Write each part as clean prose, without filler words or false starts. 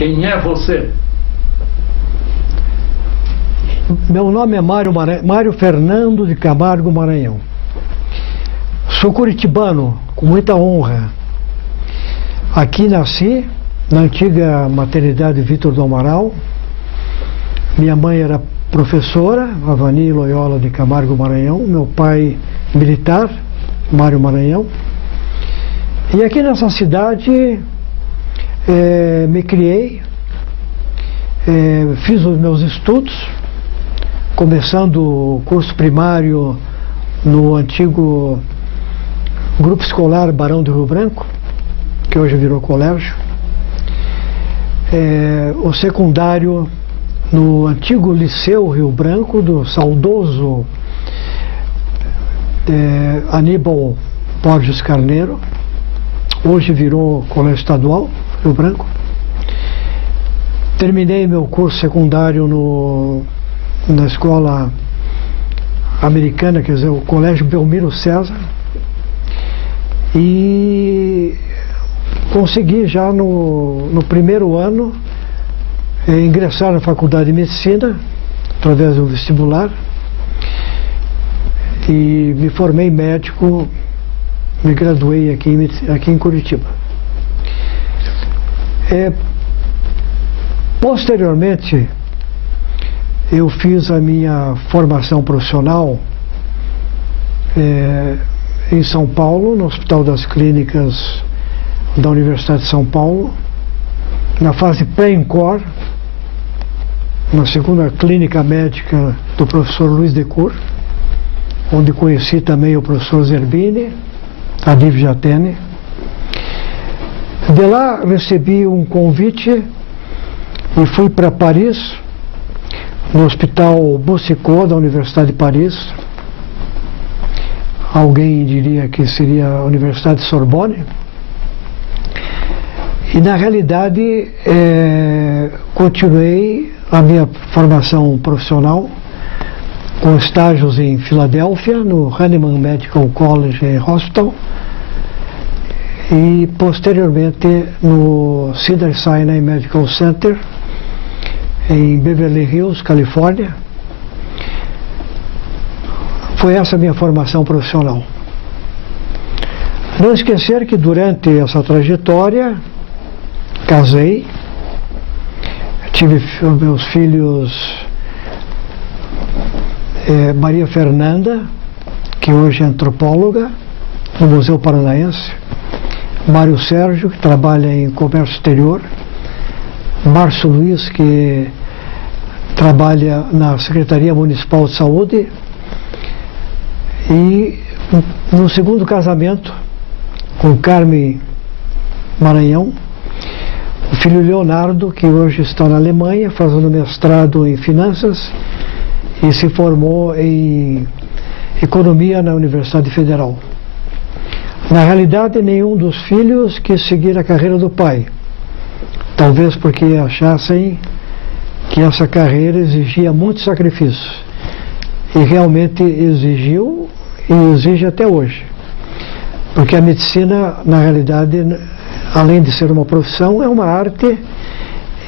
Quem é você? Meu nome é Mário Fernando de Camargo Maranhão. Sou curitibano, com muita honra. Aqui nasci, na antiga maternidade Vitor do Amaral. Minha mãe era professora, Avani Loyola de Camargo Maranhão. Meu pai, militar, Mário Maranhão. E aqui nessa cidade me criei, fiz os meus estudos, começando o curso primário no antigo Grupo Escolar Barão do Rio Branco, que hoje virou colégio. O secundário no antigo Liceu Rio Branco, do saudoso Aníbal Borges Carneiro, hoje virou Colégio Estadual Rio Branco. Terminei meu curso secundário na escola americana, quer dizer, o Colégio Belmiro César, e consegui já no primeiro ano ingressar na Faculdade de Medicina através do vestibular e me formei médico, me graduei aqui em Curitiba. Posteriormente, eu fiz a minha formação profissional em São Paulo, no Hospital das Clínicas da Universidade de São Paulo, na fase pré-INCOR, na segunda clínica médica do professor Luiz Decour, onde conheci também o professor Zerbini, Adib Jatene. De lá recebi um convite e fui para Paris, no Hospital Boucicaut da Universidade de Paris. Alguém diria que seria a Universidade de Sorbonne. E na realidade continuei a minha formação profissional com estágios em Filadélfia, no Hahnemann Medical College and Hospital, e posteriormente no Cedars-Sinai Medical Center em Beverly Hills, Califórnia. Foi essa a minha formação profissional. Não esquecer que durante essa trajetória casei, tive meus filhos, Maria Fernanda, que hoje é antropóloga no Museu Paranaense, Mário Sérgio, que trabalha em comércio exterior, Márcio Luiz, que trabalha na Secretaria Municipal de Saúde, e no segundo casamento com Carmen Maranhão, o filho Leonardo, que hoje está na Alemanha fazendo mestrado em finanças e se formou em economia na Universidade Federal. Na realidade, nenhum dos filhos quis seguir a carreira do pai, talvez porque achassem que essa carreira exigia muito sacrifício, e realmente exigiu e exige até hoje, porque a medicina, na realidade, além de ser uma profissão, é uma arte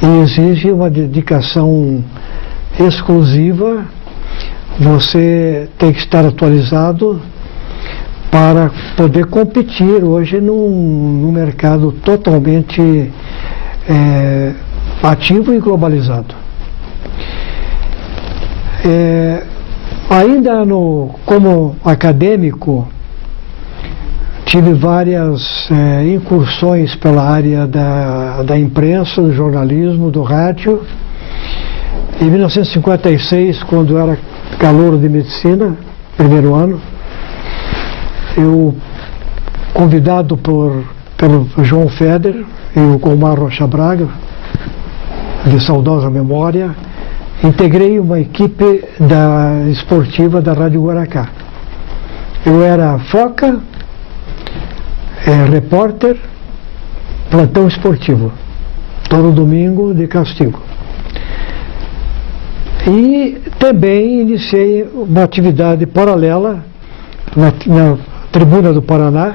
e exige uma dedicação exclusiva. Você tem que estar atualizado para poder competir hoje num mercado totalmente ativo e globalizado. Ainda como acadêmico, tive várias incursões pela área da imprensa, do jornalismo, do rádio. Em 1956, quando era calouro de medicina, primeiro ano, eu, convidado pelo João Feder e o Gomar Rocha Braga, de saudosa memória, integrei uma equipe esportiva da Rádio Guaracá. Eu era foca, repórter, plantão esportivo, todo domingo de castigo. E também iniciei uma atividade paralela na Tribuna do Paraná,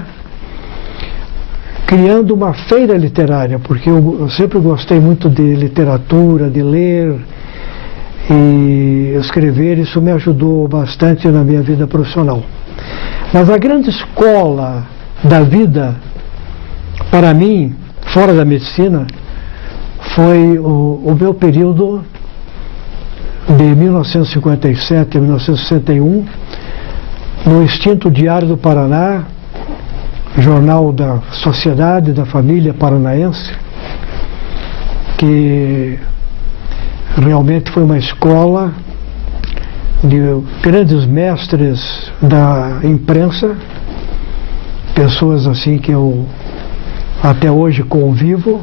criando uma feira literária, porque eu sempre gostei muito de literatura, de ler e escrever. Isso me ajudou bastante na minha vida profissional. Mas a grande escola da vida, para mim, fora da medicina, foi o meu período de 1957 a 1961, no extinto Diário do Paraná, jornal da Sociedade da Família Paranaense, que realmente foi uma escola de grandes mestres da imprensa, pessoas assim que eu até hoje convivo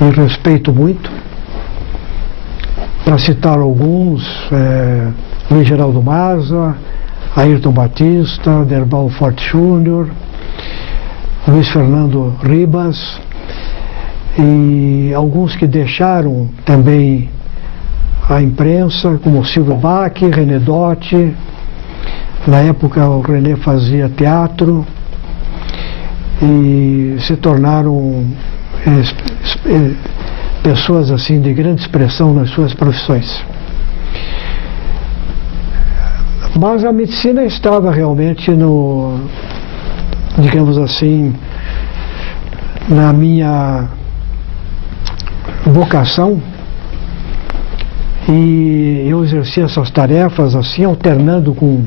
e respeito muito. Para citar alguns, Luiz Geraldo Maza, Ayrton Batista, Derbal Forte Júnior, Luiz Fernando Ribas, e alguns que deixaram também a imprensa, como Silvio Bach, René Dotti. Na época o René fazia teatro e se tornaram pessoas assim de grande expressão nas suas profissões. Mas a medicina estava realmente digamos assim, na minha vocação, e eu exercia essas tarefas assim, alternando com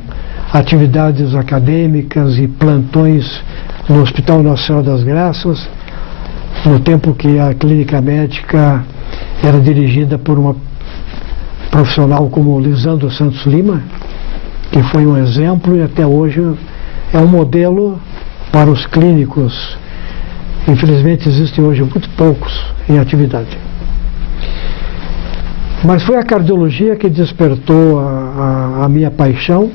atividades acadêmicas e plantões no Hospital Nossa Senhora das Graças, no tempo que a clínica médica era dirigida por uma profissional como Lisandro Santos Lima, que foi um exemplo e até hoje é um modelo para os clínicos. Infelizmente existem hoje muito poucos em atividade. Mas foi a cardiologia que despertou a minha paixão,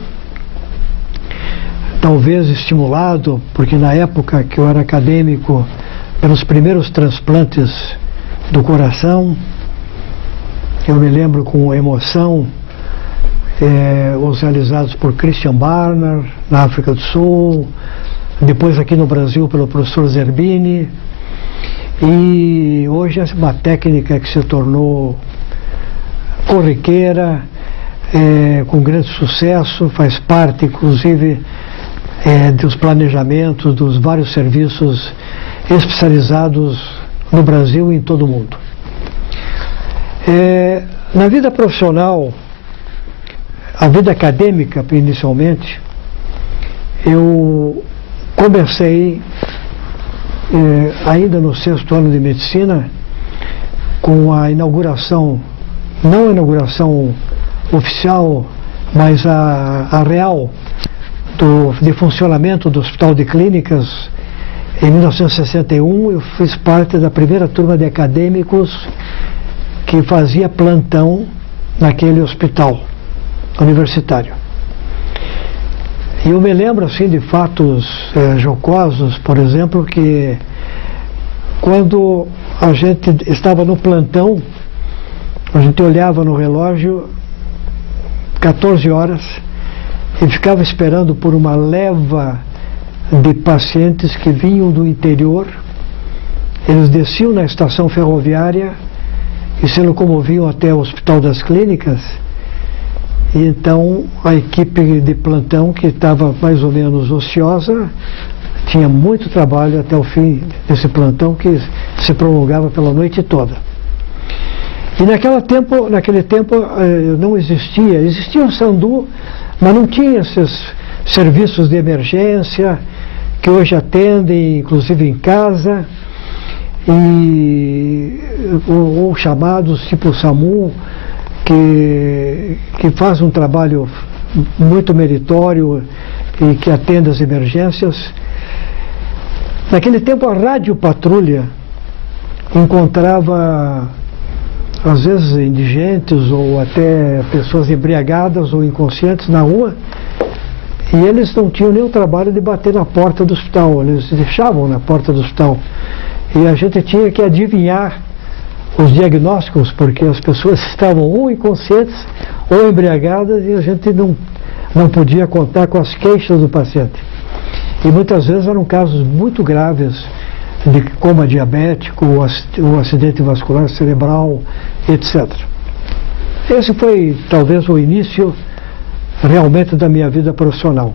talvez estimulado, porque na época que eu era acadêmico, pelos primeiros transplantes do coração, eu me lembro com emoção, os realizados por Christian Barnard, na África do Sul, depois aqui no Brasil pelo professor Zerbini, e hoje é uma técnica que se tornou corriqueira, com grande sucesso, faz parte inclusive dos planejamentos dos vários serviços especializados no Brasil e em todo o mundo. Na vida profissional, a vida acadêmica inicialmente, eu comecei ainda no 6º ano de medicina com a inauguração, não a inauguração oficial, mas a real de funcionamento do Hospital de Clínicas. Em 1961 eu fiz parte da primeira turma de acadêmicos que fazia plantão naquele hospital universitário. E eu me lembro assim de fatos jocosos, por exemplo, que quando a gente estava no plantão, a gente olhava no relógio 14 horas e ficava esperando por uma leva de pacientes que vinham do interior. Eles desciam na estação ferroviária e se locomoviam até o Hospital das Clínicas. E então a equipe de plantão, que estava mais ou menos ociosa, tinha muito trabalho até o fim desse plantão, que se prolongava pela noite toda. E naquele tempo não existia o SAMDU, mas não tinha esses serviços de emergência que hoje atendem, inclusive em casa, ou chamados tipo SAMU, que faz um trabalho muito meritório e que atende as emergências. Naquele tempo a Rádio Patrulha encontrava às vezes indigentes ou até pessoas embriagadas ou inconscientes na rua, e eles não tinham nem o trabalho de bater na porta do hospital, eles deixavam na porta do hospital, e a gente tinha que adivinhar os diagnósticos, porque as pessoas estavam ou inconscientes ou embriagadas e a gente não podia contar com as queixas do paciente. E muitas vezes eram casos muito graves de coma diabético, o acidente vascular cerebral, etc. Esse foi talvez o início realmente da minha vida profissional.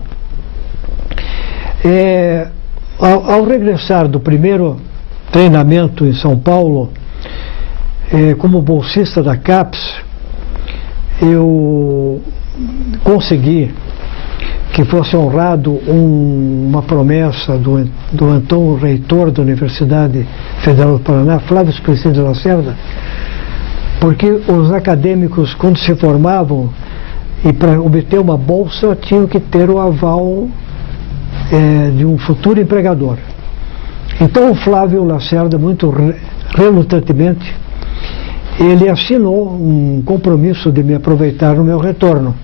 Ao regressar do primeiro treinamento em São Paulo, como bolsista da CAPES, eu consegui que fosse honrado uma promessa do então reitor da Universidade Federal do Paraná, Flávio Esplicido de Lacerda, porque os acadêmicos, quando se formavam, e para obter uma bolsa, tinham que ter o aval de um futuro empregador. Então o Flávio Lacerda, muito relutantemente, ele assinou um compromisso de me aproveitar no meu retorno.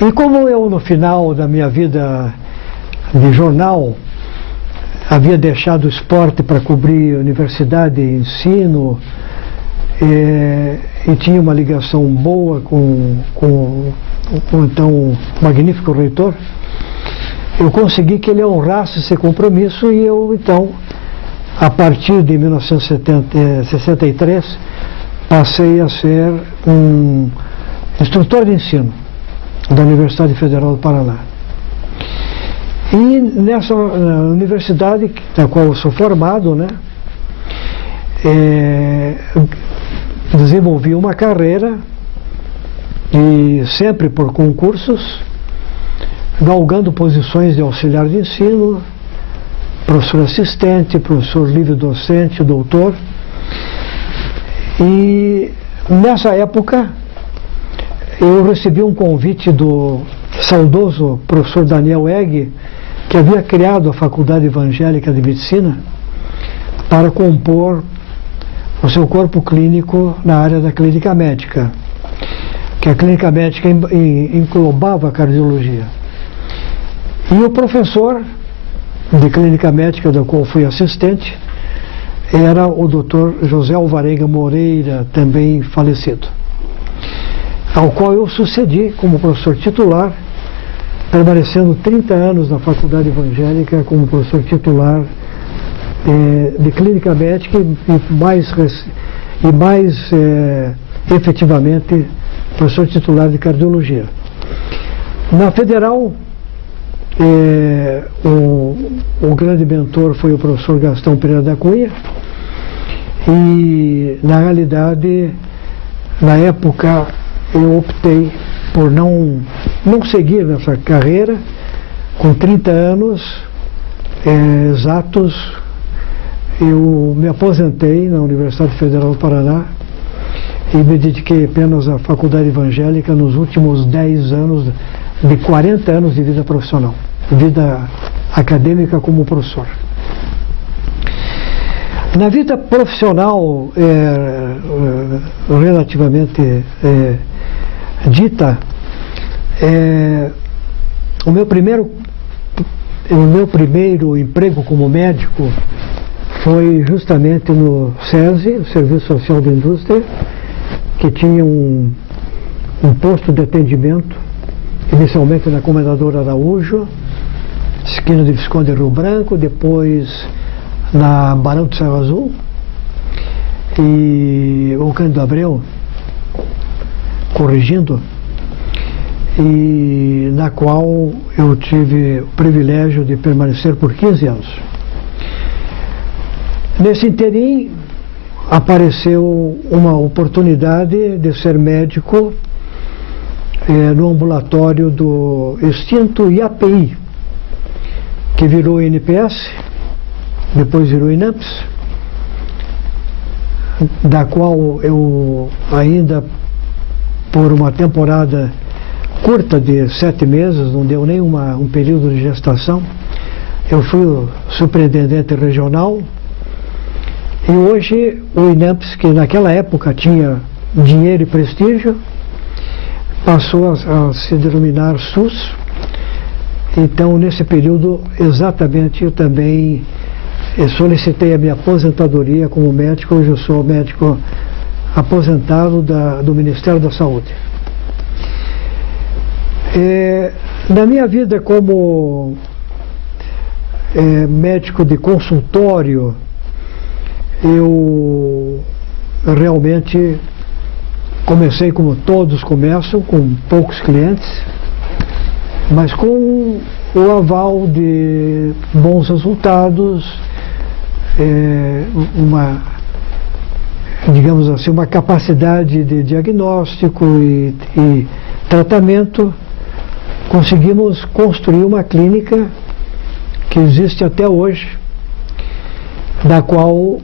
E como eu, no final da minha vida de jornal, havia deixado o esporte para cobrir universidade e ensino, e tinha uma ligação boa com o então magnífico reitor, eu consegui que ele honrasse esse compromisso e eu, então, a partir de 1963, passei a ser um instrutor de ensino da Universidade Federal do Paraná. E nessa universidade, da qual eu sou formado, né, desenvolvi uma carreira, e sempre por concursos, galgando posições de auxiliar de ensino, professor assistente, professor livre docente, doutor. E nessa época eu recebi um convite do saudoso professor Daniel Egg, que havia criado a Faculdade Evangélica de Medicina, para compor o seu corpo clínico na área da clínica médica, que a clínica médica englobava a cardiologia. E o professor de clínica médica, da qual fui assistente, era o Dr. José Alvarenga Moreira, também falecido, ao qual eu sucedi como professor titular, permanecendo 30 anos na Faculdade Evangélica como professor titular de clínica médica e mais efetivamente professor titular de cardiologia. Na Federal, o grande mentor foi o professor Gastão Pereira da Cunha, e na realidade, na época, eu optei por não seguir nessa carreira. Com 30 anos exatos, eu me aposentei na Universidade Federal do Paraná e me dediquei apenas à Faculdade Evangélica nos últimos 10 anos de 40 anos de vida profissional, vida acadêmica como professor. Na vida profissional relativamente dita, o meu primeiro emprego como médico foi justamente no SESI, o Serviço Social da Indústria, que tinha um posto de atendimento, inicialmente na Comendador Araújo, esquina de Visconde Rio Branco, depois na Barão de Céu Azul, e o Cândido Abreu, corrigindo, e na qual eu tive o privilégio de permanecer por 15 anos. Nesse interim, apareceu uma oportunidade de ser médico no ambulatório do extinto IAPI, que virou INPS, depois virou INAMPS, da qual eu ainda, por uma temporada curta de 7 meses, não deu nem um período de gestação, eu fui o superintendente regional. E hoje o INAMPS, que naquela época tinha dinheiro e prestígio, passou a se denominar SUS. Então, nesse período, exatamente, eu também solicitei a minha aposentadoria como médico. Hoje eu sou médico aposentado do Ministério da Saúde. Na minha vida como médico de consultório, eu realmente comecei como todos começam, com poucos clientes, mas com o aval de bons resultados, digamos assim, uma capacidade de diagnóstico e tratamento. Conseguimos construir uma clínica que existe até hoje, da qual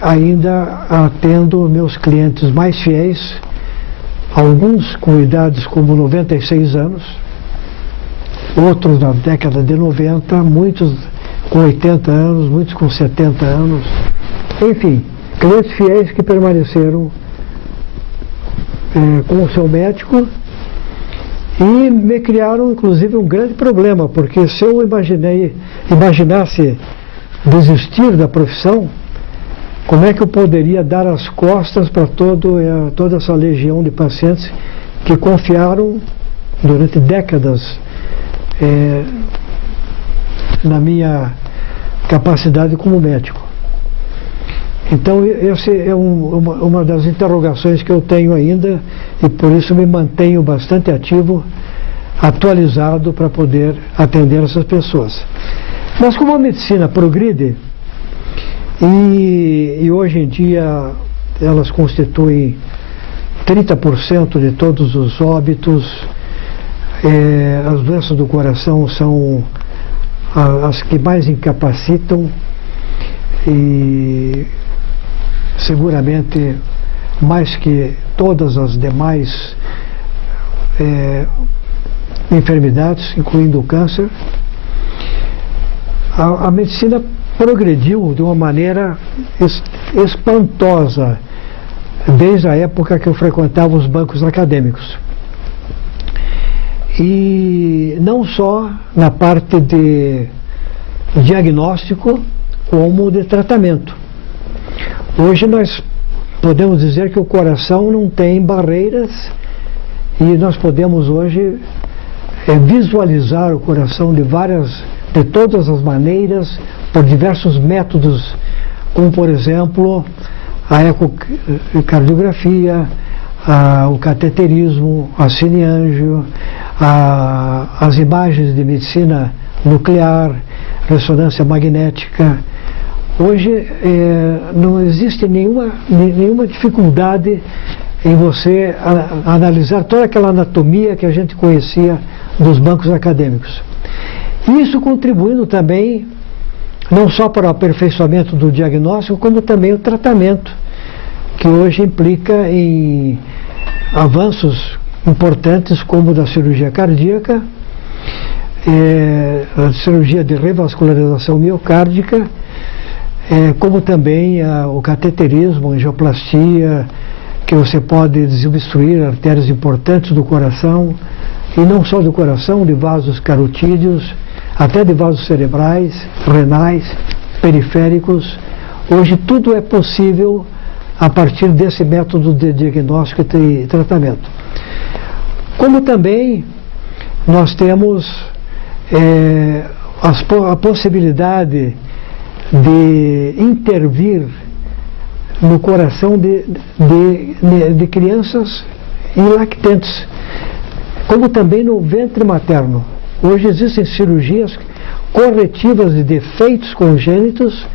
ainda atendo meus clientes mais fiéis, alguns com idades como 96 anos, outros na década de 90, muitos com 80 anos, muitos com 70 anos, enfim, clientes fiéis que permaneceram com o seu médico e me criaram inclusive um grande problema, porque se eu imaginasse desistir da profissão, como é que eu poderia dar as costas para toda essa legião de pacientes que confiaram durante décadas na minha capacidade como médico. Então, essa é uma das interrogações que eu tenho ainda, e por isso me mantenho bastante ativo, atualizado para poder atender essas pessoas. Mas como a medicina progride, e hoje em dia elas constituem 30% de todos os óbitos, as doenças do coração são as que mais incapacitam, e seguramente mais que todas as demais enfermidades, incluindo o câncer. A medicina progrediu de uma maneira espantosa desde a época que eu frequentava os bancos acadêmicos. E não só na parte de diagnóstico, como de tratamento. Hoje nós podemos dizer que o coração não tem barreiras, e nós podemos hoje visualizar o coração de todas as maneiras, por diversos métodos, como por exemplo a ecocardiografia, o cateterismo, a cineangio, as imagens de medicina nuclear, ressonância magnética. Hoje não existe nenhuma dificuldade em você analisar toda aquela anatomia que a gente conhecia dos bancos acadêmicos. Isso contribuindo também não só para o aperfeiçoamento do diagnóstico, como também o tratamento, que hoje implica em avanços importantes como da cirurgia cardíaca, a cirurgia de revascularização miocárdica, como também o cateterismo, a angioplastia, que você pode desobstruir artérias importantes do coração, e não só do coração, de vasos carotídeos, até de vasos cerebrais, renais, periféricos. Hoje tudo é possível a partir desse método de diagnóstico e tratamento. Como também nós temos a possibilidade de intervir no coração de crianças e lactantes, como também no ventre materno. Hoje existem cirurgias corretivas de defeitos congênitos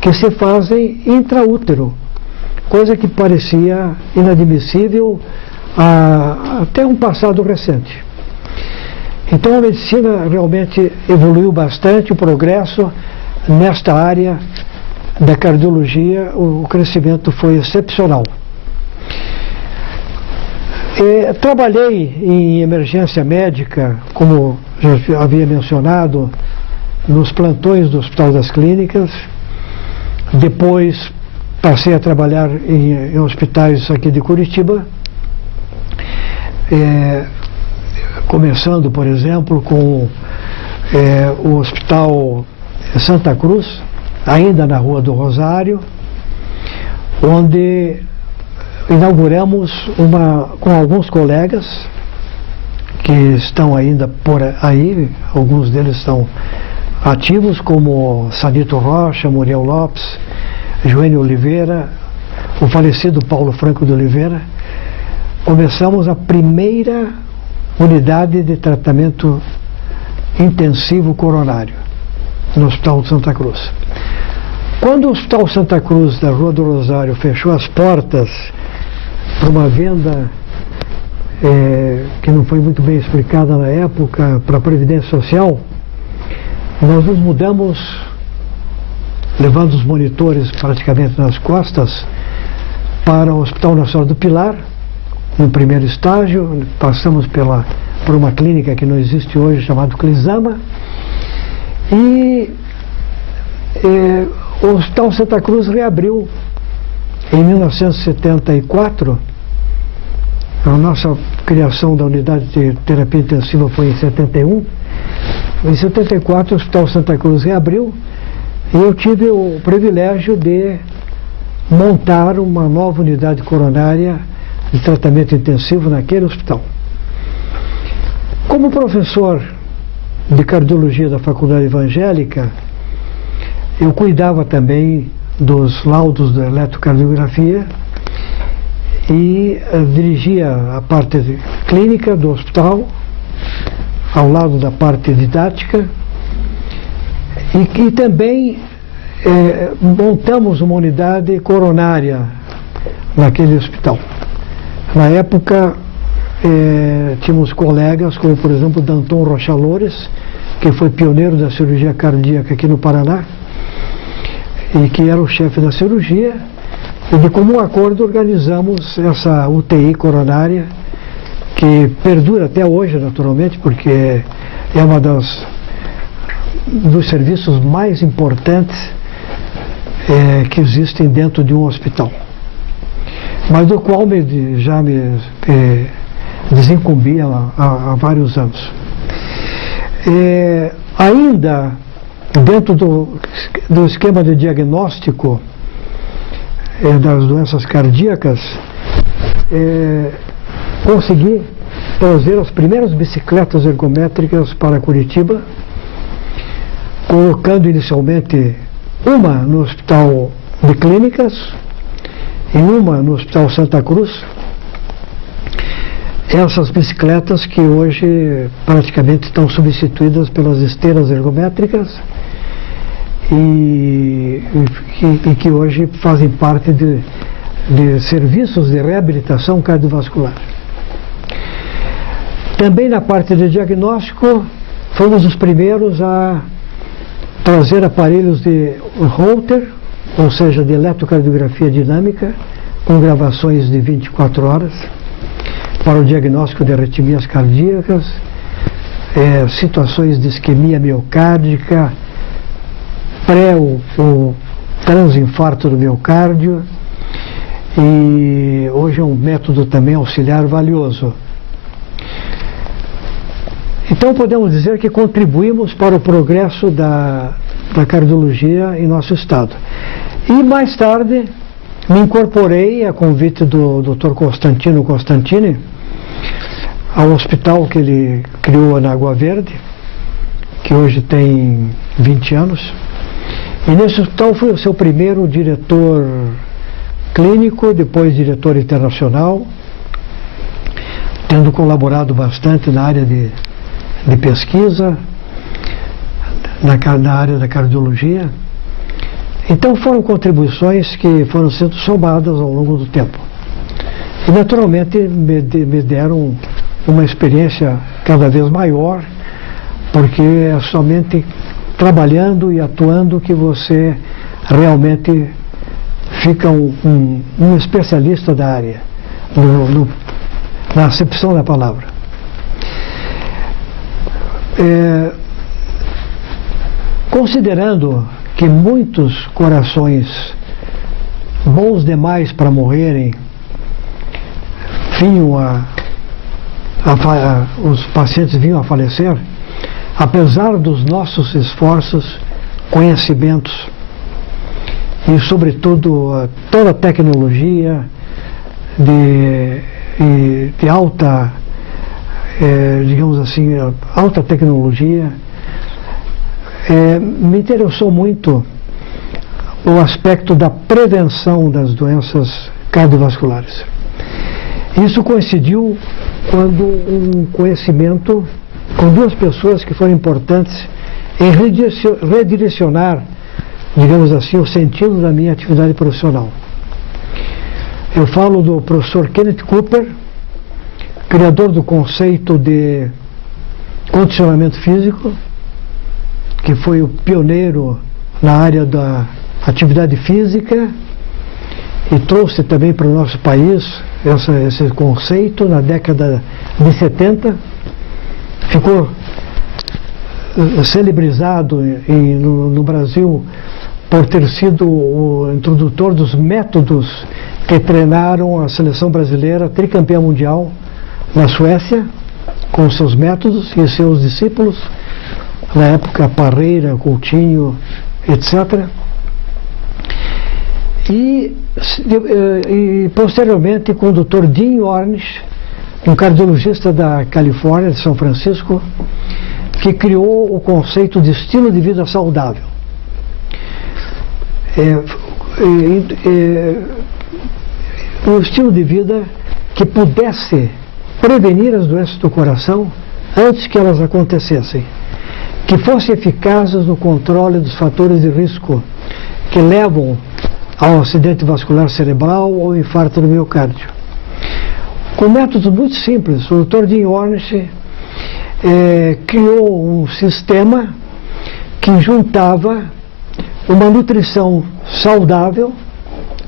que se fazem intraútero, coisa que parecia inadmissível até um passado recente. Então a medicina realmente evoluiu bastante, o progresso nesta área da cardiologia, o crescimento foi excepcional. Trabalhei em emergência médica, como já havia mencionado, nos plantões do Hospital das Clínicas. Depois passei a trabalhar em hospitais aqui de Curitiba, começando, por exemplo, com o Hospital Santa Cruz, ainda na Rua do Rosário, onde inauguramos com alguns colegas que estão ainda por aí, alguns deles estão ativos como Sanito Rocha, Muriel Lopes, Joênio Oliveira, o falecido Paulo Franco de Oliveira, começamos a primeira unidade de tratamento intensivo coronário no Hospital de Santa Cruz. Quando o Hospital Santa Cruz da Rua do Rosário fechou as portas para uma venda que não foi muito bem explicada na época para a Previdência Social, nós nos mudamos, levando os monitores praticamente nas costas, para o Hospital Nacional do Pilar, no primeiro estágio. Passamos por uma clínica que não existe hoje, chamada Clisama, e o Hospital Santa Cruz reabriu em 1974. A nossa criação da unidade de terapia intensiva foi em 71. Em 74 o Hospital Santa Cruz reabriu e eu tive o privilégio de montar uma nova unidade coronária de tratamento intensivo naquele hospital. Como professor de cardiologia da Faculdade Evangélica, eu cuidava também dos laudos da eletrocardiografia e dirigia a parte clínica do hospital, ao lado da parte didática, e também montamos uma unidade coronária naquele hospital. Na época, tínhamos colegas como, por exemplo, Danton Rochalores, que foi pioneiro da cirurgia cardíaca aqui no Paraná, e que era o chefe da cirurgia, e de comum acordo organizamos essa UTI coronária, que perdura até hoje, naturalmente, porque é uma dos serviços mais importantes que existem dentro de um hospital, mas do qual já me desincumbia há vários anos. Ainda dentro do esquema de diagnóstico das doenças cardíacas, consegui trazer as primeiras bicicletas ergométricas para Curitiba, colocando inicialmente uma no Hospital de Clínicas e uma no Hospital Santa Cruz. Essas bicicletas que hoje praticamente estão substituídas pelas esteiras ergométricas e que hoje fazem parte de serviços de reabilitação cardiovascular. Também na parte de diagnóstico, fomos os primeiros a trazer aparelhos de Holter, ou seja, de eletrocardiografia dinâmica, com gravações de 24 horas, para o diagnóstico de arritmias cardíacas, situações de isquemia miocárdica, o transinfarto do miocárdio, e hoje é um método também auxiliar valioso. Então podemos dizer que contribuímos para o progresso da cardiologia em nosso estado. E mais tarde me incorporei, a convite do Dr. Constantino Constantini, ao hospital que ele criou na Água Verde, que hoje tem 20 anos. E nesse hospital fui o seu primeiro diretor clínico, depois diretor internacional, tendo colaborado bastante na área de pesquisa, na área da cardiologia. Então foram contribuições que foram sendo somadas ao longo do tempo. E naturalmente me deram uma experiência cada vez maior, porque é somente trabalhando e atuando que você realmente fica um especialista da área, na acepção da palavra. Considerando que muitos corações bons demais para morrerem os pacientes vinham a falecer, apesar dos nossos esforços, conhecimentos e sobretudo toda a tecnologia de alta, digamos assim, alta tecnologia, me interessou muito o aspecto da prevenção das doenças cardiovasculares. Isso coincidiu quando um conhecimento com duas pessoas que foram importantes em redirecionar, digamos assim, o sentido da minha atividade profissional. Eu falo do professor Kenneth Cooper, criador do conceito de condicionamento físico, que foi o pioneiro na área da atividade física e trouxe também para o nosso país esse conceito na década de 70. Ficou celebrizado no Brasil por ter sido o introdutor dos métodos que treinaram a seleção brasileira tricampeã mundial na Suécia, com seus métodos e seus discípulos, na época Parreira, Coutinho, etc. E posteriormente com o Dr. Dean Ornish, um cardiologista da Califórnia, de São Francisco, que criou o conceito de estilo de vida saudável. Um estilo de vida que pudesse prevenir as doenças do coração antes que elas acontecessem, que fosse eficazes no controle dos fatores de risco que levam ao acidente vascular cerebral ou infarto do miocárdio. Com métodos muito simples, o Dr. Dean Ornish criou um sistema que juntava uma nutrição saudável,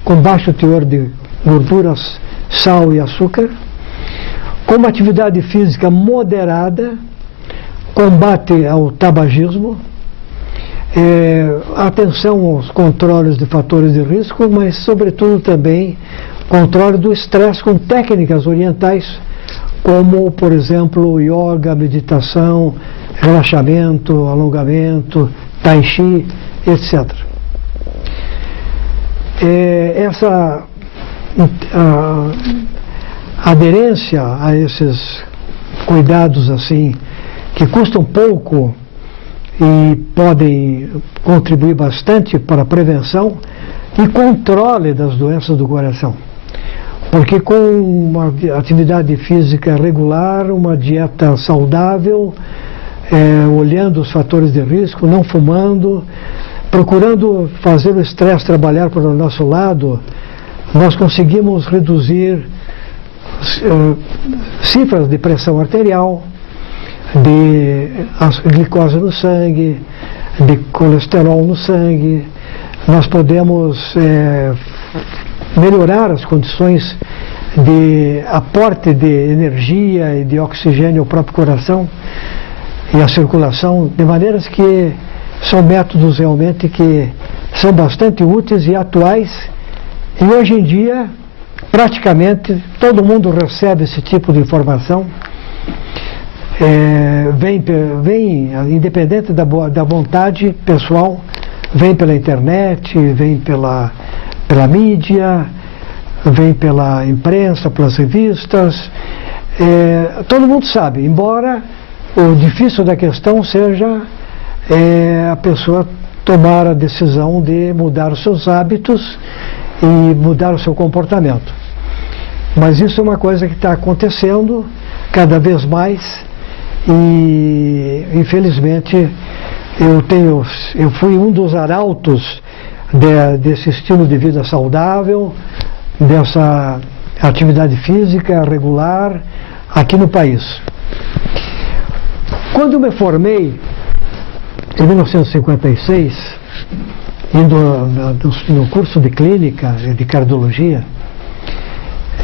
com baixo teor de gorduras, sal e açúcar, com uma atividade física moderada, combate ao tabagismo, atenção aos controles de fatores de risco, mas sobretudo também controle do estresse com técnicas orientais, como, por exemplo, yoga, meditação, relaxamento, alongamento, tai chi, etc. Essa aderência a esses cuidados assim, que custam pouco e podem contribuir bastante para a prevenção e controle das doenças do coração. Porque com uma atividade física regular, uma dieta saudável, olhando os fatores de risco, não fumando, procurando fazer o estresse trabalhar para o nosso lado, nós conseguimos reduzir cifras de pressão arterial, de glicose no sangue, de colesterol no sangue. Nós podemos melhorar as condições de aporte de energia e de oxigênio ao próprio coração e à circulação, de maneiras que são métodos realmente que são bastante úteis e atuais, e hoje em dia praticamente todo mundo recebe esse tipo de informação, vem independente da vontade pessoal, vem pela internet, vem pela mídia, vem pela imprensa, pelas revistas, todo mundo sabe, embora o difícil da questão seja a pessoa tomar a decisão de mudar os seus hábitos e mudar o seu comportamento. Mas isso é uma coisa que está acontecendo cada vez mais e, infelizmente, eu fui um dos arautos desse estilo de vida saudável, dessa atividade física regular aqui no país. Quando eu me formei, em 1956, indo no curso de clínica e de cardiologia,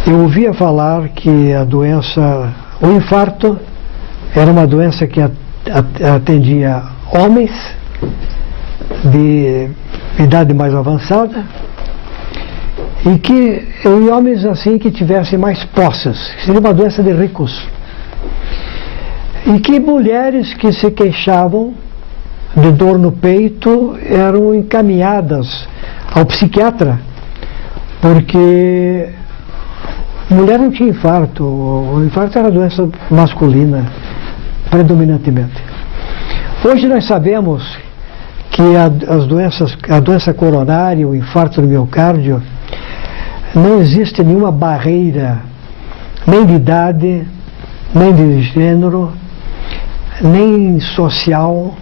eu ouvia falar que a doença, o infarto, era uma doença que atendia homens de idade mais avançada e homens assim que tivessem mais posses, que seria uma doença de ricos. E que mulheres que se queixavam de dor no peito eram encaminhadas ao psiquiatra, porque mulher não tinha infarto, o infarto era doença masculina, predominantemente. Hoje nós sabemos que a doença coronária, o infarto do miocárdio, não existe nenhuma barreira, nem de idade, nem de gênero, nem social,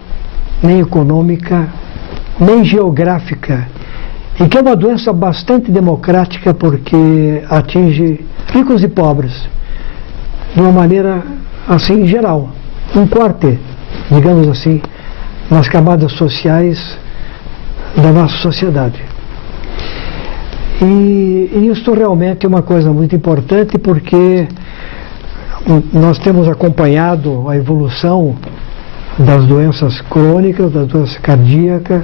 nem econômica, nem geográfica, e que é uma doença bastante democrática porque atinge ricos e pobres, de uma maneira assim geral, um corte, digamos assim, nas camadas sociais da nossa sociedade. E isso realmente é uma coisa muito importante porque nós temos acompanhado a evolução das doenças crônicas, da doença cardíaca,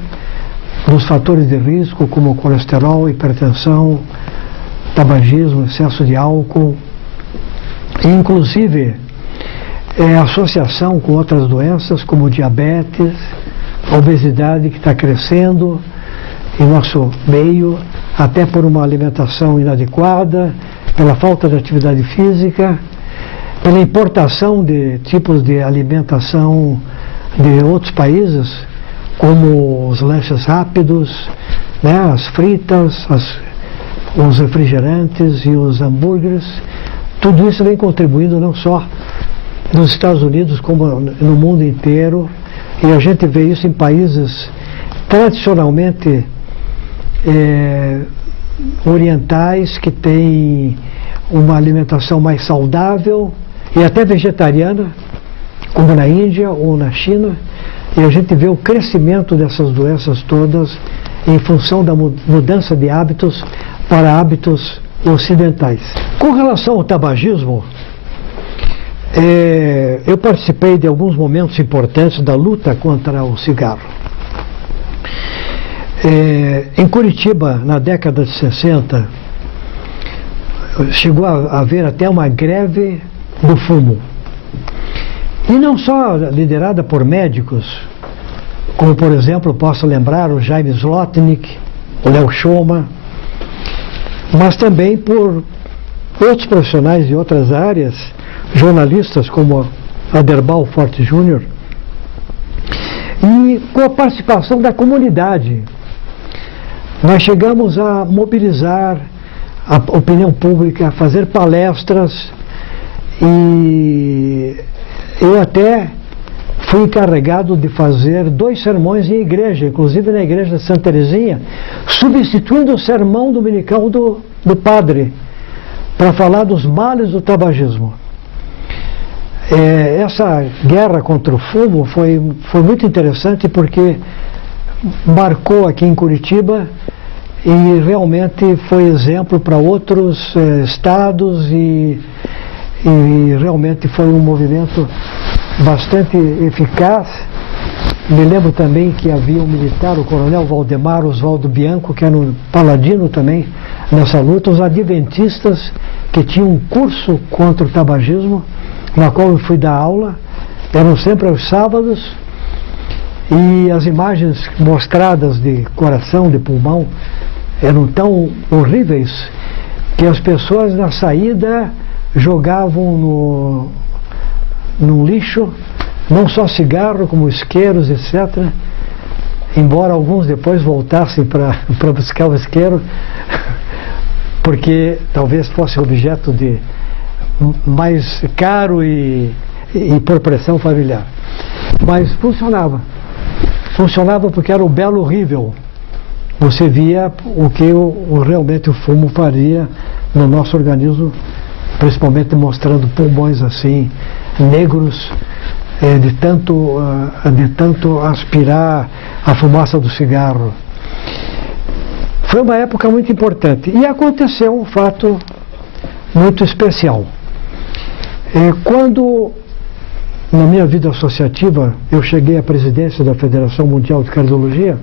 dos fatores de risco como colesterol, hipertensão, tabagismo, excesso de álcool, e inclusive associação com outras doenças como diabetes, obesidade que está crescendo em nosso meio, até por uma alimentação inadequada, pela falta de atividade física, pela importação de tipos de alimentação de outros países, como os lanches rápidos, né, as fritas, os refrigerantes e os hambúrgueres. Tudo isso vem contribuindo não só nos Estados Unidos, como no mundo inteiro, e a gente vê isso em países tradicionalmente orientais, que têm uma alimentação mais saudável e até vegetariana, como na Índia ou na China, e a gente vê o crescimento dessas doenças todas em função da mudança de hábitos para hábitos ocidentais. Com relação ao tabagismo, eu participei de alguns momentos importantes da luta contra o cigarro. Em Curitiba, na década de 60, chegou a haver até uma greve do fumo. E não só liderada por médicos, como por exemplo, posso lembrar o Jaime Slotnick, o Léo Schoma, mas também por outros profissionais de outras áreas, jornalistas como Aderbal Forte Júnior, e com a participação da comunidade. Nós chegamos a mobilizar a opinião pública, a fazer palestras, e eu até fui encarregado de fazer 2 sermões em igreja, inclusive na igreja de Santa Teresinha, substituindo o sermão dominical do padre, para falar dos males do tabagismo. Essa guerra contra o fumo foi muito interessante porque marcou aqui em Curitiba e realmente foi exemplo para outros estados e realmente foi um movimento bastante eficaz. Me lembro também que havia um militar, o coronel Valdemar Oswaldo Bianco, que era um paladino também nessa luta, os adventistas que tinham um curso contra o tabagismo, na qual eu fui dar aula, eram sempre aos sábados, e as imagens mostradas de coração, de pulmão, eram tão horríveis que as pessoas na saída jogavam no lixo, não só cigarro, como isqueiros, etc. Embora alguns depois voltassem para buscar o isqueiro, porque talvez fosse objeto de mais caro e por pressão familiar. Mas funcionava. Funcionava porque era o belo horrível. Você via o que realmente o fumo faria no nosso organismo, principalmente mostrando pulmões assim, negros, de tanto aspirar a fumaça do cigarro. Foi uma época muito importante. E aconteceu um fato muito especial. Quando, na minha vida associativa, eu cheguei à presidência da Federação Mundial de Cardiologia,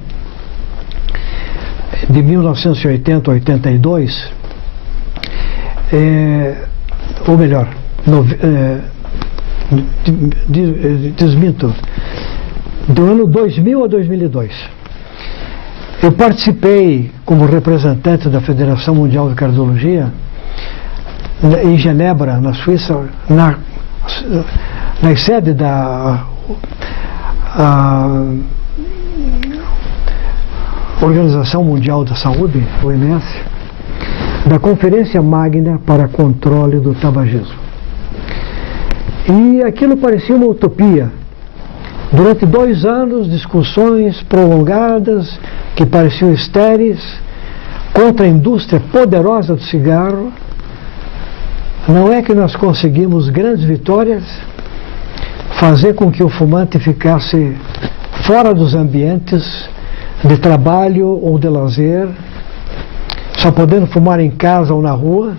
de 1980 a 82, ou melhor, desminto, do ano 2000 a 2002. Eu participei como representante da Federação Mundial de Cardiologia em Genebra, na Suíça, na sede Organização Mundial da Saúde, OMS, da Conferência Magna para Controle do Tabagismo. E aquilo parecia uma utopia. Durante 2 anos, discussões prolongadas, que pareciam estéreis, contra a indústria poderosa do cigarro. Não é que nós conseguimos grandes vitórias, fazer com que o fumante ficasse fora dos ambientes de trabalho ou de lazer, só podendo fumar em casa ou na rua.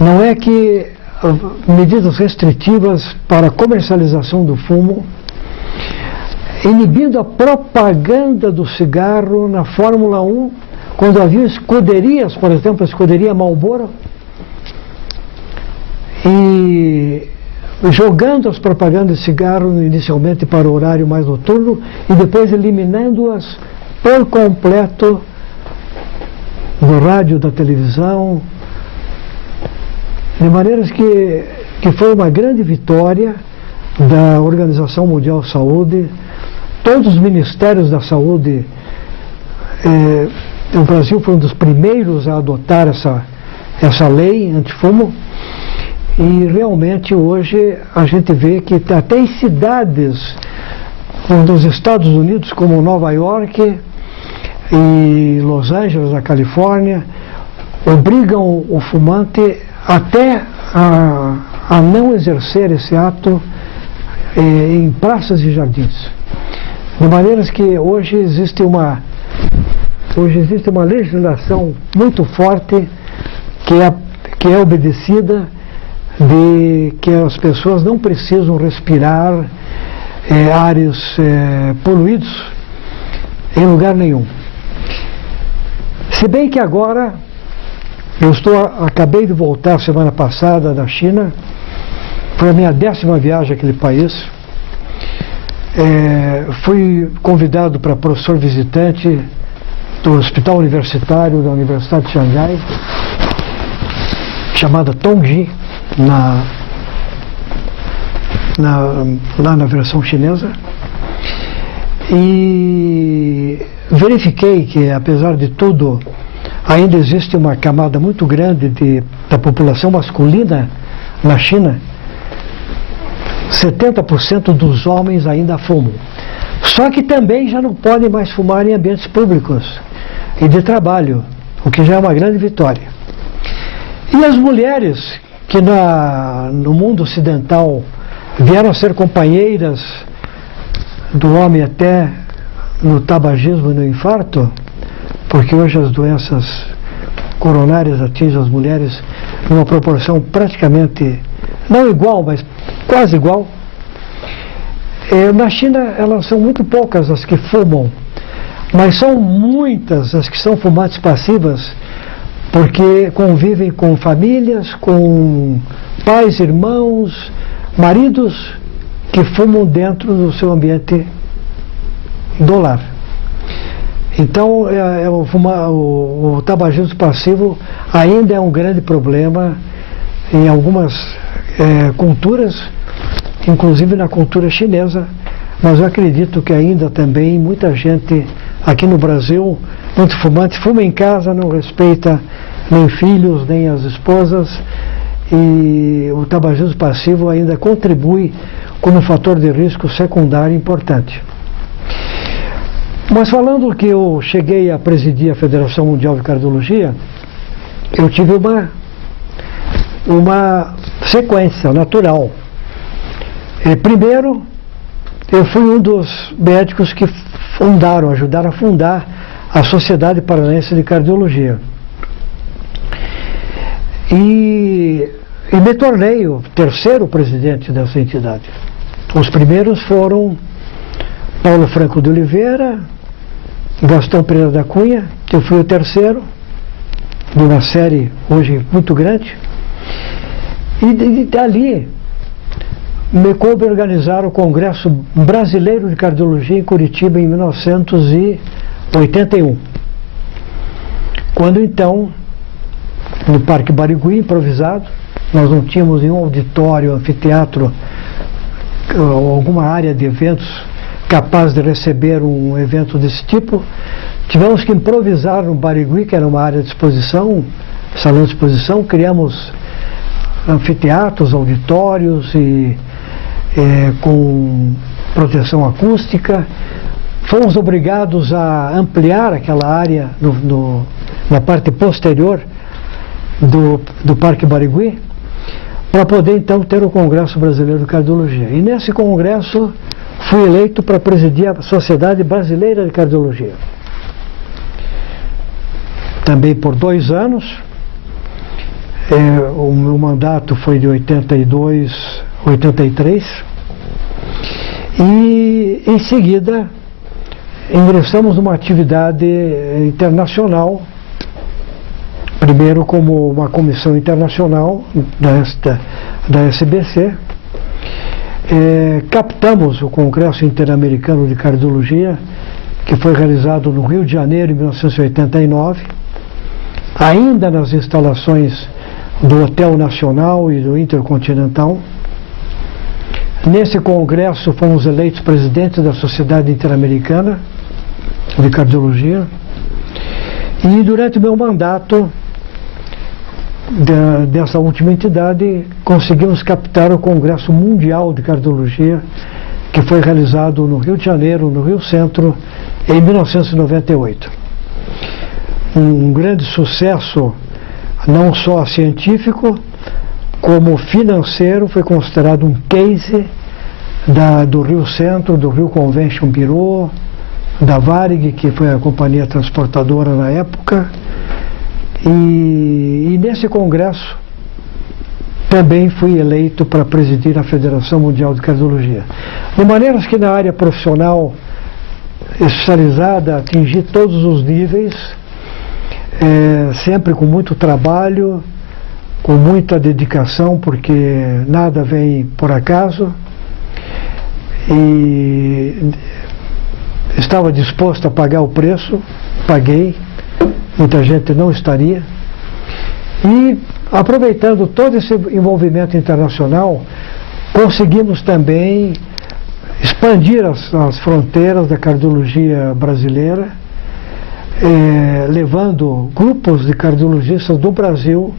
Não é que medidas restritivas para a comercialização do fumo, inibindo a propaganda do cigarro na Fórmula 1, quando havia escuderias, por exemplo, a escuderia Marlboro, e jogando as propagandas de cigarro inicialmente para o horário mais noturno e depois eliminando-as por completo do rádio, da televisão, de maneiras que foi uma grande vitória da Organização Mundial de Saúde. Todos os ministérios da saúde, o Brasil foi um dos primeiros a adotar essa lei antifumo, e realmente hoje a gente vê que até em cidades dos Estados Unidos, como Nova York e Los Angeles, na Califórnia, obrigam o fumante até a não exercer esse ato em praças e jardins. De maneiras que hoje existe uma legislação muito forte que é obedecida, de que as pessoas não precisam respirar ares poluídos em lugar nenhum. Se bem que agora, acabei de voltar semana passada da China, foi a minha 10ª viagem àquele país. Fui convidado para professor visitante do Hospital Universitário da Universidade de Xangai, chamada Tongji, lá na versão chinesa, e verifiquei que, apesar de tudo, ainda existe uma camada muito grande da população masculina na China. 70% dos homens ainda fumam. Só que também já não podem mais fumar em ambientes públicos e de trabalho, o que já é uma grande vitória. E as mulheres, que no mundo ocidental vieram a ser companheiras do homem até no tabagismo e no infarto, porque hoje as doenças coronárias atingem as mulheres numa proporção praticamente, não igual, mas quase igual. Na China, elas são muito poucas as que fumam, mas são muitas as que são fumantes passivas, porque convivem com famílias, com pais, irmãos, maridos que fumam dentro do seu ambiente do lar. Então, o tabagismo passivo ainda é um grande problema em algumas culturas, inclusive na cultura chinesa, mas eu acredito que ainda também muita gente aqui no Brasil, muito fumante, fuma em casa, não respeita nem filhos, nem as esposas, e o tabagismo passivo ainda contribui como um fator de risco secundário importante. Mas falando que eu cheguei a presidir a Federação Mundial de Cardiologia, eu tive uma sequência natural. Primeiro, eu fui um dos médicos que ajudaram a fundar a Sociedade Paranaense de Cardiologia. E me tornei o 3º presidente dessa entidade. Os primeiros foram Paulo Franco de Oliveira, Gastão Pereira da Cunha, que eu fui o 3º, de uma série hoje muito grande. E dali me coube organizar o Congresso Brasileiro de Cardiologia em Curitiba em 1981. Quando então, no Parque Barigui, improvisado, nós não tínhamos nenhum auditório, anfiteatro, ou alguma área de eventos capaz de receber um evento desse tipo. tivemos que improvisar no Barigui, que era uma área de exposição, salão de exposição, criamos anfiteatros, auditórios e com proteção acústica. Fomos obrigados a ampliar aquela área na parte posterior do Parque Barigui, para poder então ter o Congresso Brasileiro de Cardiologia. E nesse congresso fui eleito para presidir a Sociedade Brasileira de Cardiologia. Também por 2 anos. O meu mandato foi de 82 a 83. E em seguida ingressamos numa atividade internacional, primeiro como uma comissão internacional da SBC. Captamos o Congresso Interamericano de Cardiologia, que foi realizado no Rio de Janeiro em 1989, ainda nas instalações do Hotel Nacional e do Intercontinental. Nesse congresso fomos eleitos presidentes da Sociedade Interamericana de Cardiologia, e durante o meu mandato dessa última entidade conseguimos captar o Congresso Mundial de Cardiologia, que foi realizado no Rio de Janeiro, no Rio Centro, em 1998. Um grande sucesso, não só científico, como financeiro. Foi considerado um case do Rio Centro, do Rio Convention Bureau, da Varig, que foi a companhia transportadora na época. E nesse congresso também fui eleito para presidir a Federação Mundial de Cardiologia. De maneiras que na área profissional especializada atingi todos os níveis, sempre com muito trabalho, com muita dedicação, porque nada vem por acaso, e estava disposto a pagar o preço, paguei, muita gente não estaria. E aproveitando todo esse envolvimento internacional, conseguimos também expandir as fronteiras da cardiologia brasileira, levando grupos de cardiologistas do Brasil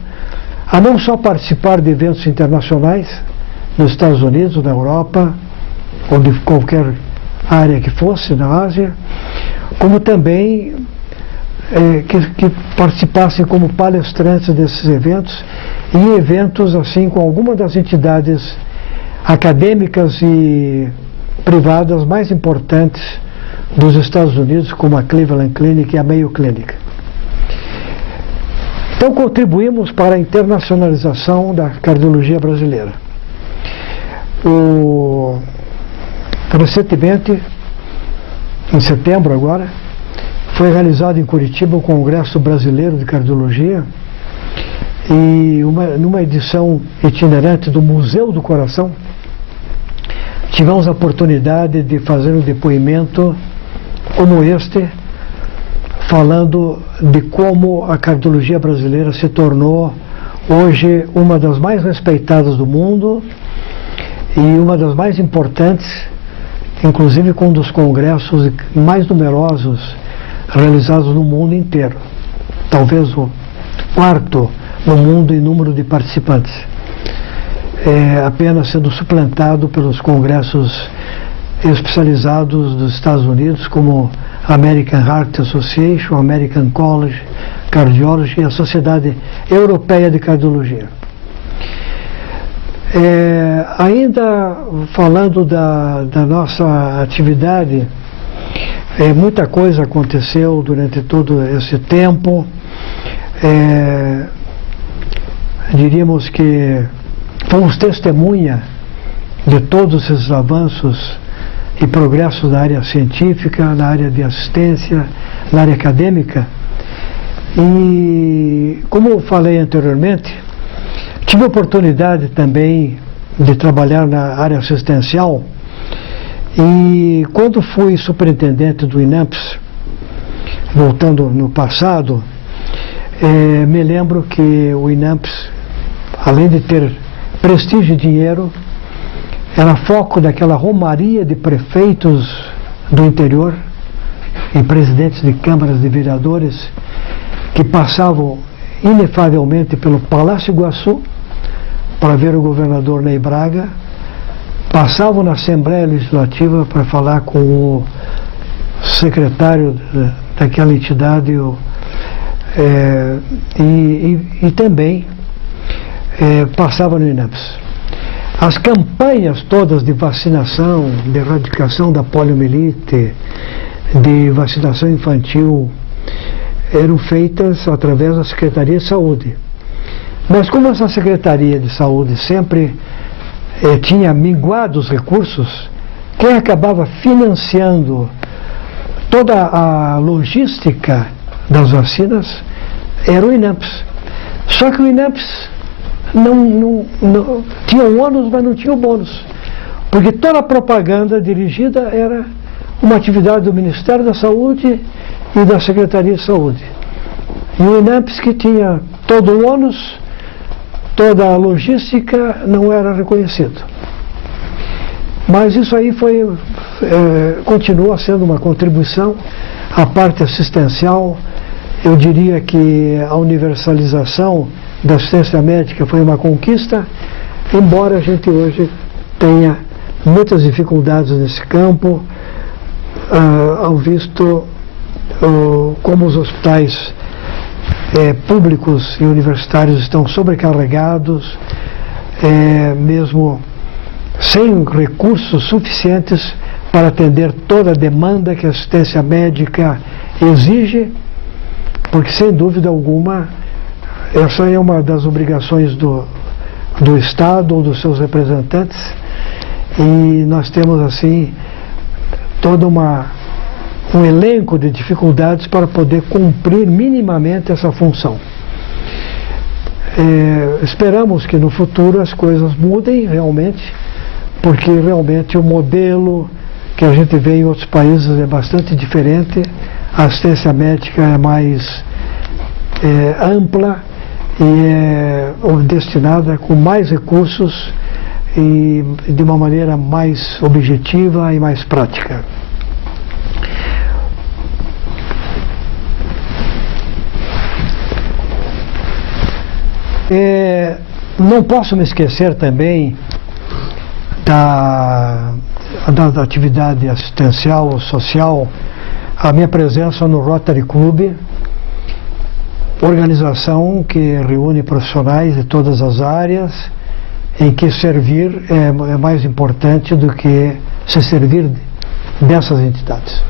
a não só participar de eventos internacionais nos Estados Unidos, na Europa, ou de qualquer área que fosse, na Ásia, como também que participassem como palestrantes desses eventos, e eventos assim com algumas das entidades acadêmicas e privadas mais importantes dos Estados Unidos, como a Cleveland Clinic e a Mayo Clinic. Então contribuímos para a internacionalização da cardiologia brasileira. Recentemente, em setembro agora, foi realizado em Curitiba o Congresso Brasileiro de Cardiologia, e numa edição itinerante do Museu do Coração, tivemos a oportunidade de fazer um depoimento como este, falando de como a cardiologia brasileira se tornou hoje uma das mais respeitadas do mundo e uma das mais importantes, inclusive com um dos congressos mais numerosos realizados no mundo inteiro, talvez o 4º no mundo em número de participantes, apenas sendo suplantado pelos congressos especializados dos Estados Unidos, como a American Heart Association, American College Cardiology e a Sociedade Europeia de Cardiologia. Ainda falando da nossa atividade, muita coisa aconteceu durante todo esse tempo. Diríamos que fomos testemunha de todos esses avanços e progressos na área científica, na área de assistência, na área acadêmica. E, como eu falei anteriormente, tive a oportunidade também de trabalhar na área assistencial, e quando fui superintendente do INAMPS, voltando no passado, me lembro que o INAMPS, além de ter prestígio e dinheiro, era foco daquela romaria de prefeitos do interior e presidentes de câmaras de vereadores que passavam inefavelmente pelo Palácio Iguaçu para ver o governador Ney Braga, passavam na Assembleia Legislativa para falar com o secretário daquela entidade e também passavam no INAPS. As campanhas todas de vacinação, de erradicação da poliomielite, de vacinação infantil, eram feitas através da Secretaria de Saúde. Mas como essa Secretaria de Saúde sempre tinha minguado os recursos, quem acabava financiando toda a logística das vacinas era o INAPS. Só que o INAPS não tinha o ônus, mas não tinha o bônus. Porque toda a propaganda dirigida era uma atividade do Ministério da Saúde e da Secretaria de Saúde. E o INAPS, que tinha todo o ônus, toda a logística, não era reconhecido. Mas isso aí continua sendo uma contribuição à parte assistencial. Eu diria que a universalização da assistência médica foi uma conquista, embora a gente hoje tenha muitas dificuldades nesse campo, ao visto como os hospitais públicos e universitários estão sobrecarregados, mesmo sem recursos suficientes para atender toda a demanda que a assistência médica exige, porque sem dúvida alguma essa é uma das obrigações do Estado ou dos seus representantes, e nós temos assim todo um elenco de dificuldades para poder cumprir minimamente essa função. Esperamos que no futuro as coisas mudem realmente, porque realmente o modelo que a gente vê em outros países é bastante diferente. A assistência médica é mais ampla e é destinada com mais recursos e de uma maneira mais objetiva e mais prática. Não posso me esquecer também da atividade assistencial, social, a minha presença no Rotary Club, organização que reúne profissionais de todas as áreas, em que servir é mais importante do que se servir dessas entidades.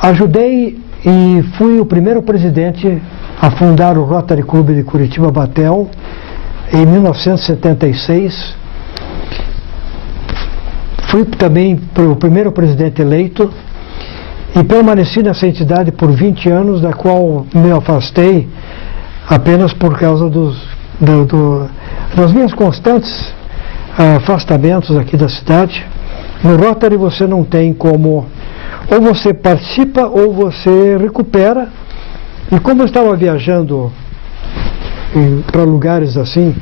Ajudei e fui o primeiro presidente a fundar o Rotary Club de Curitiba-Batel em 1976. Fui também o primeiro presidente eleito e permaneci nessa entidade por 20 anos, da qual me afastei apenas por causa das minhas constantes afastamentos aqui da cidade. No Rotary você não tem como, ou você participa ou você recupera. E como eu estava viajando para lugares assim,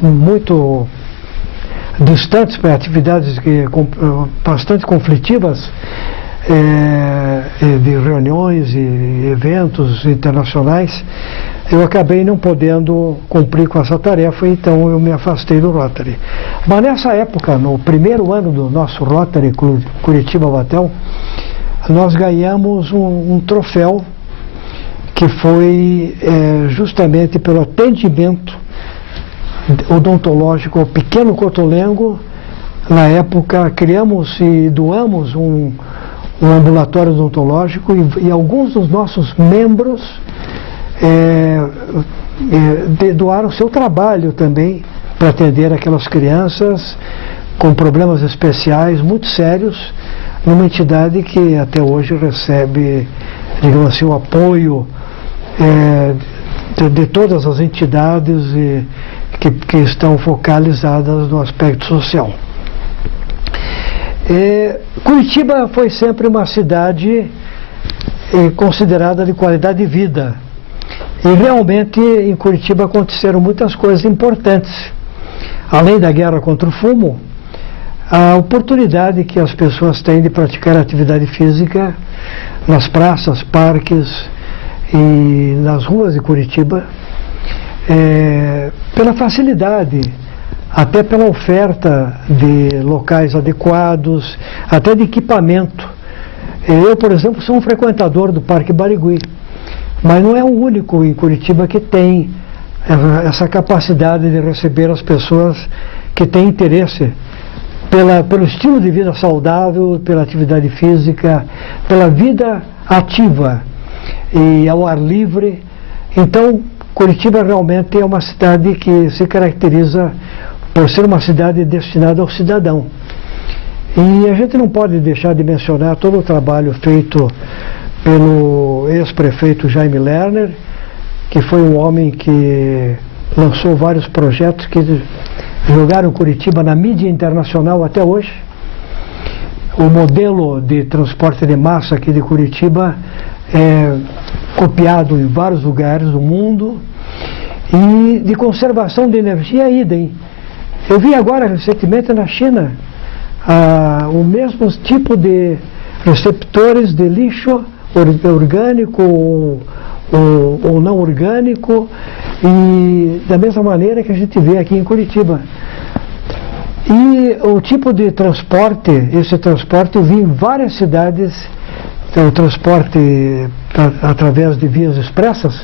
muito distantes, para atividades bastante conflitivas, de reuniões e eventos internacionais, eu acabei não podendo cumprir com essa tarefa, então eu me afastei do Rotary. Mas nessa época, no primeiro ano do nosso Rotary Curitiba-Batel, nós ganhamos um troféu que foi justamente pelo atendimento odontológico ao pequeno cotolengo. Na época criamos e doamos um ambulatório odontológico e alguns dos nossos membros doaram seu trabalho também para atender aquelas crianças com problemas especiais muito sérios, numa entidade que até hoje recebe, digamos assim, o apoio de todas as entidades que estão focalizadas no aspecto social. Curitiba foi sempre uma cidade considerada de qualidade de vida, e realmente em Curitiba aconteceram muitas coisas importantes. Além da guerra contra o fumo, a oportunidade que as pessoas têm de praticar atividade física nas praças, parques e nas ruas de Curitiba, pela facilidade, até pela oferta de locais adequados, até de equipamento. Eu, por exemplo, sou um frequentador do Parque Barigui, mas não é o único em Curitiba que tem essa capacidade de receber as pessoas que têm interesse pelo estilo de vida saudável, pela atividade física, pela vida ativa e ao ar livre. Então, Curitiba realmente é uma cidade que se caracteriza por ser uma cidade destinada ao cidadão. E a gente não pode deixar de mencionar todo o trabalho feito pelo ex-prefeito Jaime Lerner, que foi um homem que lançou vários projetos que jogaram Curitiba na mídia internacional até hoje. O modelo de transporte de massa aqui de Curitiba é copiado em vários lugares do mundo, e de conservação de energia, idem. Eu vi agora recentemente na China o mesmo tipo de receptores de lixo orgânico ou não orgânico, e da mesma maneira que a gente vê aqui em Curitiba. E o tipo de transporte, esse transporte eu vi em várias cidades, o transporte através de vias expressas,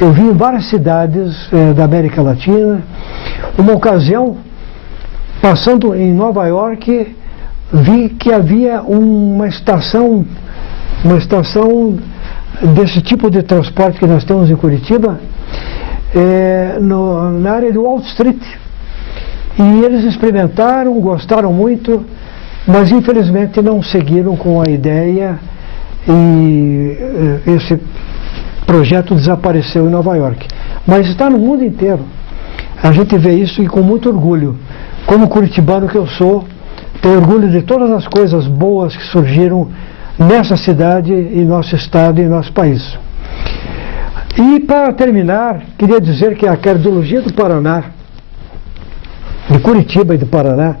eu vi em várias cidades da América Latina. Uma ocasião, passando em Nova York, vi que havia uma estação desse tipo de transporte que nós temos em Curitiba, na área de Wall Street. E eles experimentaram, gostaram muito, mas infelizmente não seguiram com a ideia, e esse projeto desapareceu em Nova York. Mas está no mundo inteiro. A gente vê isso e com muito orgulho. Como curitibano que eu sou, tenho orgulho de todas as coisas boas que surgiram nessa cidade, em nosso estado e em nosso país. E para terminar, queria dizer que a cardiologia do Paraná, de Curitiba e do Paraná,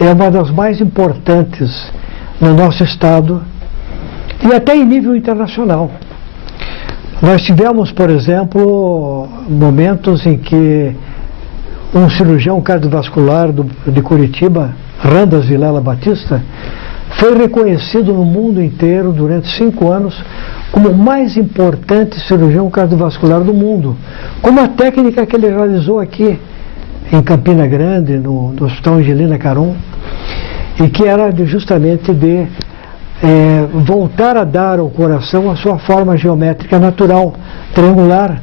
é uma das mais importantes no nosso estado e até em nível internacional. Nós tivemos, por exemplo, momentos em que um cirurgião cardiovascular de Curitiba, Randas Vilela Batista, foi reconhecido no mundo inteiro durante 5 anos como o mais importante cirurgião cardiovascular do mundo, com uma técnica que ele realizou aqui em Campina Grande, no Hospital Angelina Caron, e que era justamente de voltar a dar ao coração a sua forma geométrica natural, triangular,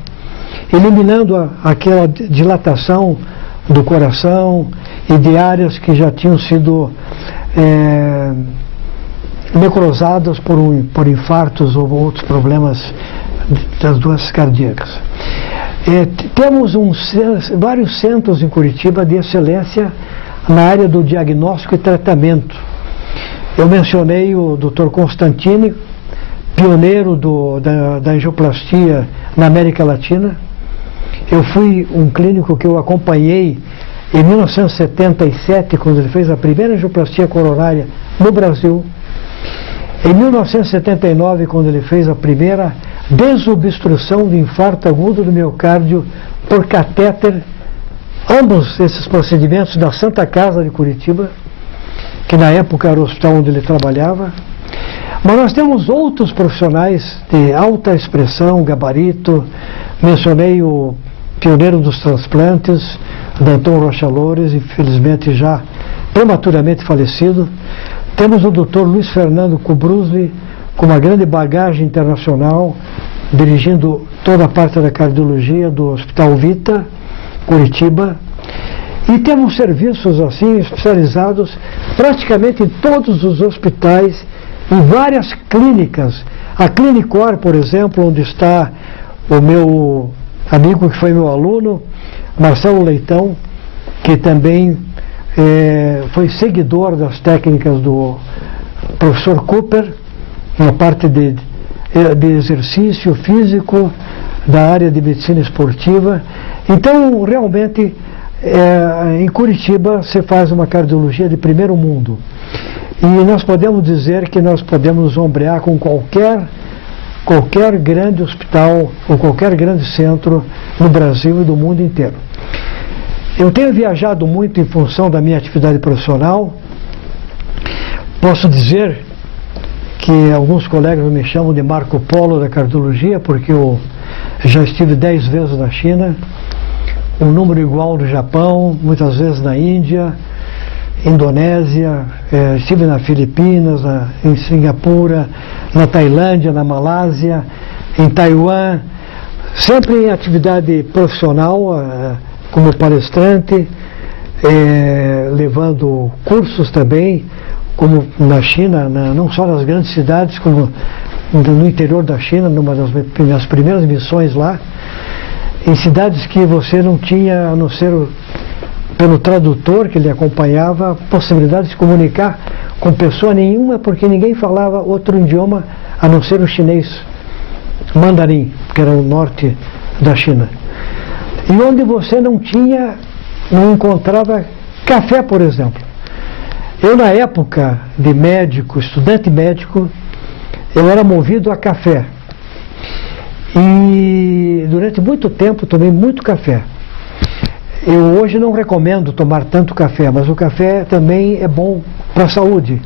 eliminando aquela dilatação do coração e de áreas que já tinham sido necrosadas por infartos ou outros problemas das doenças cardíacas. Temos vários centros em Curitiba de excelência na área do diagnóstico e tratamento. Eu mencionei o Dr. Constantini, pioneiro da angioplastia na América Latina. Eu fui um clínico que eu acompanhei em 1977, quando ele fez a primeira angioplastia coronária no Brasil. Em 1979, quando ele fez a primeira desobstrução de infarto agudo do miocárdio por catéter, ambos esses procedimentos da Santa Casa de Curitiba, que na época era o hospital onde ele trabalhava. Mas nós temos outros profissionais de alta expressão, gabarito. Mencionei o pioneiro dos transplantes, Danton Rocha Loures, infelizmente já prematuramente falecido. Temos o Dr. Luiz Fernando Kubrusli, com uma grande bagagem internacional, dirigindo toda a parte da cardiologia do Hospital Vita, Curitiba. E temos serviços assim especializados praticamente em todos os hospitais, em várias clínicas. A Clinicor, por exemplo, onde está o meu amigo que foi meu aluno, Marcelo Leitão, que também foi seguidor das técnicas do professor Cooper, na parte de exercício físico, da área de medicina esportiva. Então, realmente, em Curitiba você faz uma cardiologia de primeiro mundo. E nós podemos dizer que nós podemos nos ombrear com qualquer grande hospital ou qualquer grande centro no Brasil e do mundo inteiro. Eu tenho viajado muito em função da minha atividade profissional. Posso dizer que alguns colegas me chamam de Marco Polo da cardiologia, porque eu já estive 10 vezes na China, um número igual no Japão, muitas vezes na Índia, Indonésia, estive nas Filipinas, em Singapura, na Tailândia, na Malásia, em Taiwan, sempre em atividade profissional, como palestrante, levando cursos também, como na China, não só nas grandes cidades, como no interior da China, numa das minhas primeiras missões lá, em cidades que você não tinha, a não ser pelo tradutor que ele acompanhava, possibilidade de se comunicar com pessoa nenhuma, porque ninguém falava outro idioma a não ser o chinês, mandarim, que era o norte da China. E onde você não encontrava café, por exemplo. Eu, na época de médico, estudante médico, eu era movido a café. E durante muito tempo tomei muito café. Eu hoje não recomendo tomar tanto café, mas o café também é bom para a saúde.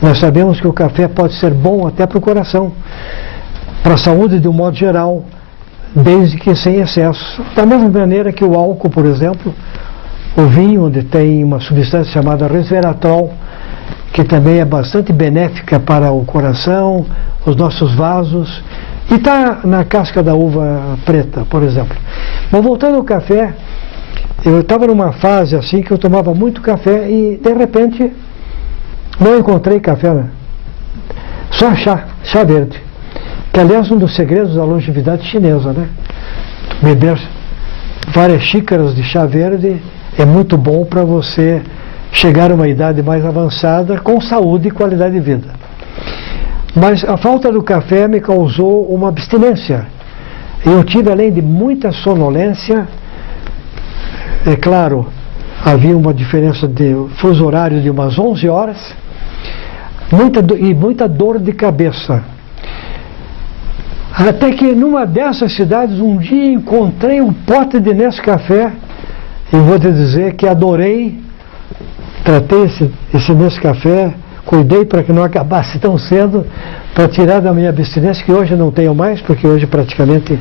Nós sabemos que o café pode ser bom até para o coração, para a saúde de um modo geral, desde que sem excesso. Da mesma maneira que o álcool, por exemplo, o vinho, onde tem uma substância chamada resveratrol, que também é bastante benéfica para o coração, os nossos vasos, e está na casca da uva preta, por exemplo. Mas voltando ao café, eu estava numa fase assim que eu tomava muito café e, de repente, não encontrei café, né? Só chá verde, que aliás é um dos segredos da longevidade chinesa, né? Beber várias xícaras de chá verde é muito bom para você chegar a uma idade mais avançada com saúde e qualidade de vida. Mas a falta do café me causou uma abstinência. Eu tive, além de muita sonolência, é claro, havia uma diferença de fuso horário de umas 11 horas, muita dor de cabeça. Até que numa dessas cidades, um dia encontrei um pote de Nescafé, e vou te dizer que adorei, tratei esse Nescafé, cuidei para que não acabasse tão cedo, para tirar da minha abstinência, que hoje não tenho mais, porque hoje praticamente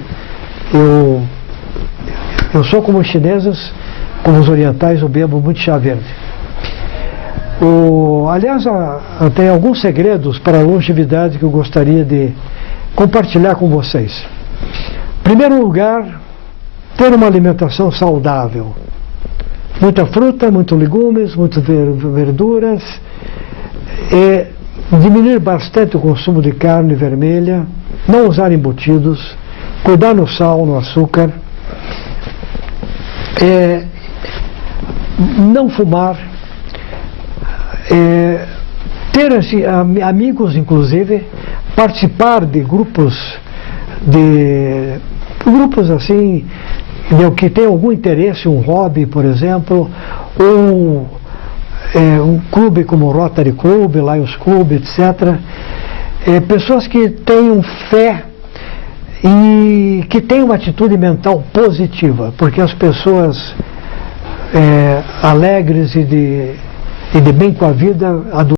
eu sou como os chineses, como os orientais, eu bebo muito chá verde. Aliás, tem alguns segredos para a longevidade que eu gostaria de compartilhar com vocês. Em primeiro lugar, ter uma alimentação saudável. Muita fruta, muitos legumes, muitas verduras, diminuir bastante o consumo de carne vermelha, não usar embutidos, cuidar no sal, no açúcar, não fumar, ter assim, amigos, inclusive, participar de grupos assim, que tem algum interesse, um hobby, por exemplo, ou um clube como o Rotary Club, Lions Club, etc. Pessoas que tenham fé e que tenham uma atitude mental positiva, porque as pessoas alegres e de bem com a vida